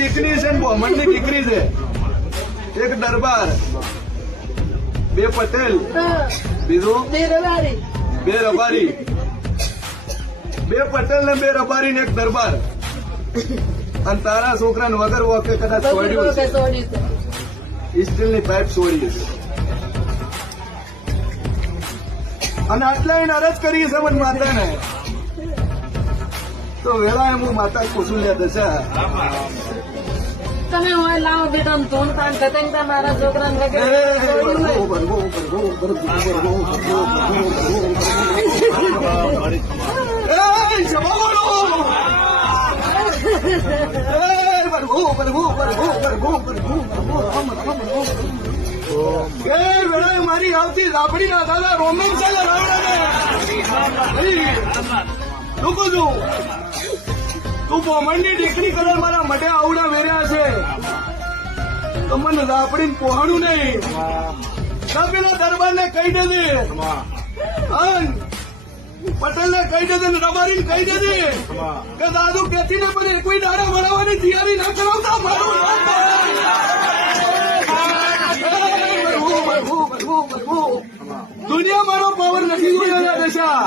દીકરી છે ને બ્રાહ્મણની દીકરી છે. એક દરબાર, બે પટેલ, બીજું બે રબારી. બે પટેલ ને બે રબારી ને એક દરબાર. અને તારા છોકરાને વગર વખતે કદાચ છોડ્યું છે. સ્ટીલની પાઇપ છોડી છે. અને આટલા એને અરજ કરી છે મને માતાને. તો વેળા હું માતા પૂછું લે દશા તમે હોય લાવો બેટા ધૂન કાન કતંગ મારા છોકરાને વગેરે મારી આવતી લાપડી ના દાદા રોમેન્સ લોકો છું તું બ્રાહ્મણની દીકરી કલર મારા મઢે આવડા વેર્યા છે તો મને લાપડી પહોંચું નહીં. પેલા દરબારને કહી દેજે, પટેલ ને કહી દેજે, રબારી કહી દેજે કે દાદુ કેથી ને પણ કોઈ દાડા મળવાની તૈયારી ના કરાવતા. દુનિયા મારો પાવર નથી જોયા દશા.